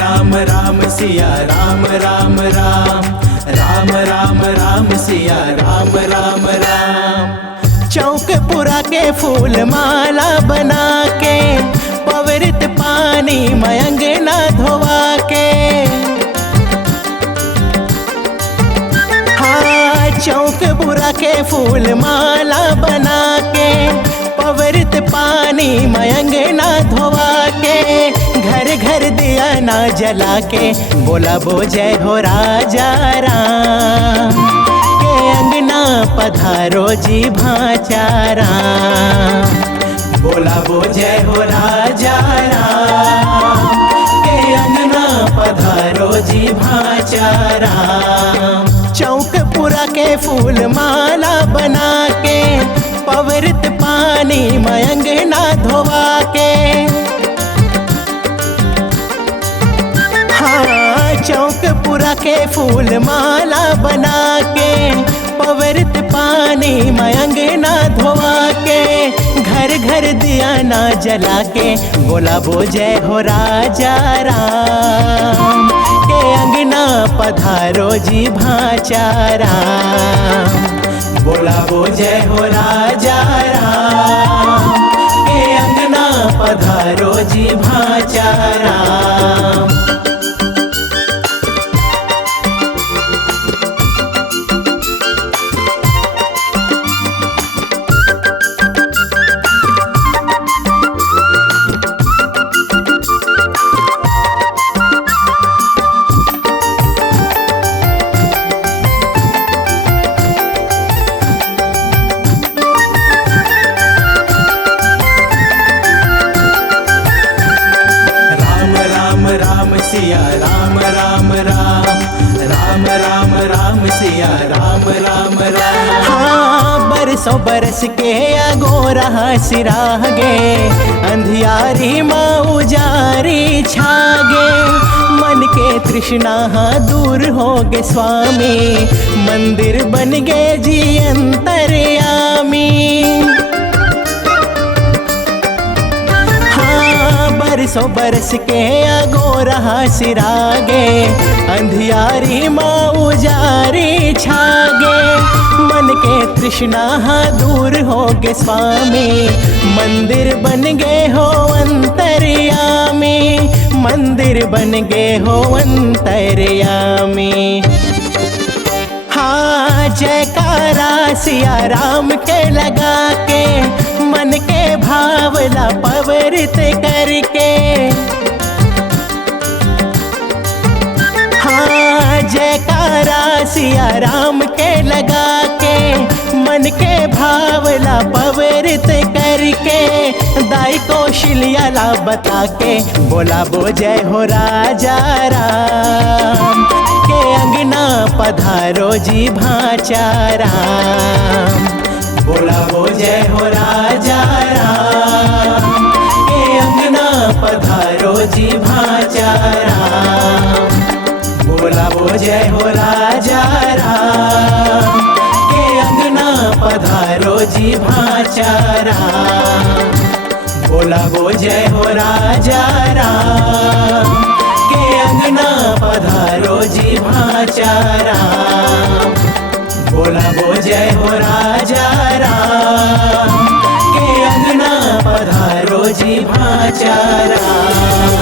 राम राम सिया राम राम राम, राम राम राम सिया राम राम राम। चौकपुरा के फूल माला बना के, पवित्र पानी मयंग न धोवा के। हाँ, चौकपुरा के फूल माला बना के, पवित्र पानी मयंग न धोवा के। घर घर दिया ना जला के, बोला बो जय हो राजा राम। के अंगना पधारो जी भाचा राम, बोला बो जय हो राजा राम। के अंगना पधारो जी भाचा राम। चौकपुरा के फूल माला बना के, पवित्र पानी मयंग ना धोवा के। हाँ, चौकपुरा के फूल माला बना के, पवित्र पानी मयंग ना धोवा के। घर घर दिया ना जला के, बोला बो जय हो राजा राम। के अंगना पधारो जी भाचा राम, बोला बो जय हो राजा राम। के अंगना पधारो जी भाचा राम। सिया राम राम राम, राम राम राम सिया राम राम राम। हाँ, बरसों बरस के अगोरा सिरागे, अंधियारी माँ उजारी छागे। मन के तृष्णा दूर हो गे स्वामी, मंदिर बन गे जी अंतर्यामी। बरसों बरस के अगोरा सिरागे, अंधियारी माँ उजारी छागे। मन के तृष्णा दूर हो गे स्वामी, मंदिर बन गे हो अंतर्यामी। मंदिर बन गे हो अंतर्यामी। हाँ, जयकारा सिया राम के लगा के, मन के भावला पवित्र करके। हाँ, जयकारा सिया राम के लगा के, मन के भावला पवित्र करके। दाई कौशल्या ला बता के, बोला बो जय हो राजा राम। के अंगना पधारो जी भाचा राम, बोला बो जय हो राजा राम। के अंगना पधारो जी भाचा राम, बोला बो जय हो राजा राम। के अंगना पधारो जी भाचा राम, बोला बो जय हो राजा राम। के अंगना पधारो जी भाचा राम, बोला बो जय हो राजा राम। के अंगना पधारो जी भाचा राम।